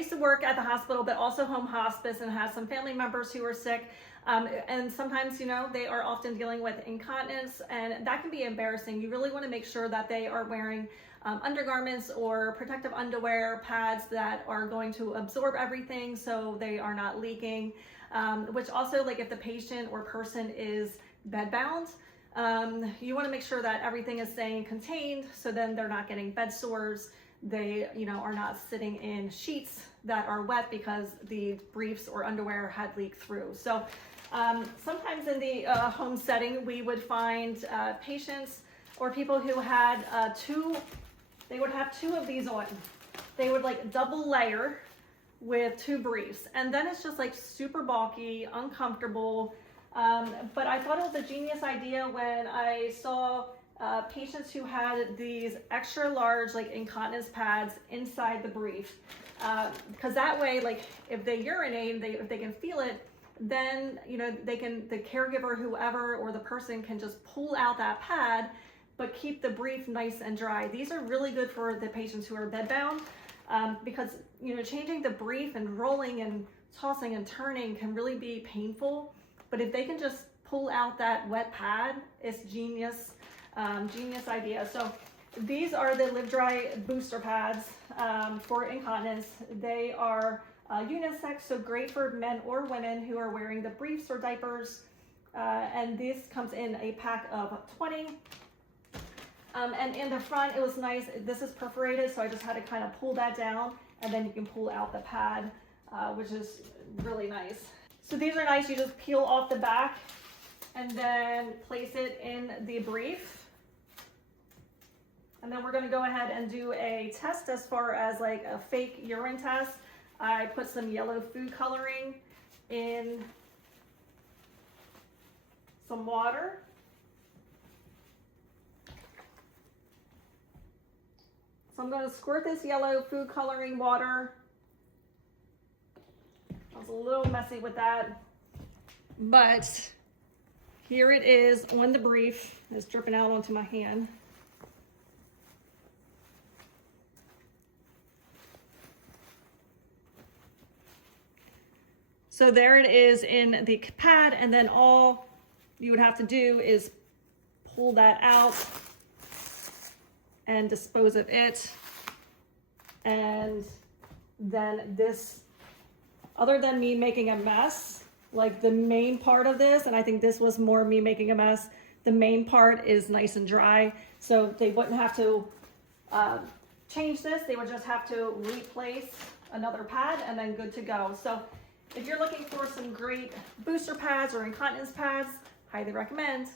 used to work at the hospital, but also home hospice, and have some family members who are sick. And sometimes, you know, they are often dealing with incontinence, and that can be embarrassing. You really want to make sure that they are wearing undergarments or protective underwear, pads that are going to absorb everything so they are not leaking. Which also, like if the patient or person is bedbound, you want to make sure that everything is staying contained, so then they're not getting bed sores. They, you know, are not sitting in sheets that are wet because the briefs or underwear had leaked through. So sometimes in the home setting, we would find patients or people who had they would have two of these on. They would like double layer with two briefs, and then it's just like super bulky, uncomfortable. But I thought it was a genius idea when I saw patients who had these extra large like incontinence pads inside the brief, because that way, like if they urinate, if they can feel it, then you know the caregiver, whoever, or the person can just pull out that pad, but keep the brief nice and dry. These are really good for the patients who are bedbound, because you know changing the brief and rolling and tossing and turning can really be painful. But if they can just pull out that wet pad, it's genius. Genius idea. So these are the LivDry booster pads for incontinence. They are unisex, so great for men or women who are wearing the briefs or diapers. And this comes in a pack of 20. And in the front, it was nice. This is perforated, so I just had to kind of pull that down, and then you can pull out the pad, which is really nice. So these are nice. You just peel off the back and then place it in the brief. And then we're going to go ahead and do a test as far as like a fake urine test. I put some yellow food coloring in some water. So I'm going to squirt this yellow food coloring water. I was a little messy with that, but here it is on the brief. It's dripping out onto my hand. So there it is in the pad, and then all you would have to do is pull that out and dispose of it. And then this, other than me making a mess, like the main part of this, and I think this was more me making a mess, the main part is nice and dry. So they wouldn't have to change this. They would just have to replace another pad and then good to go. So if you're looking for some great booster pads or incontinence pads, highly recommend.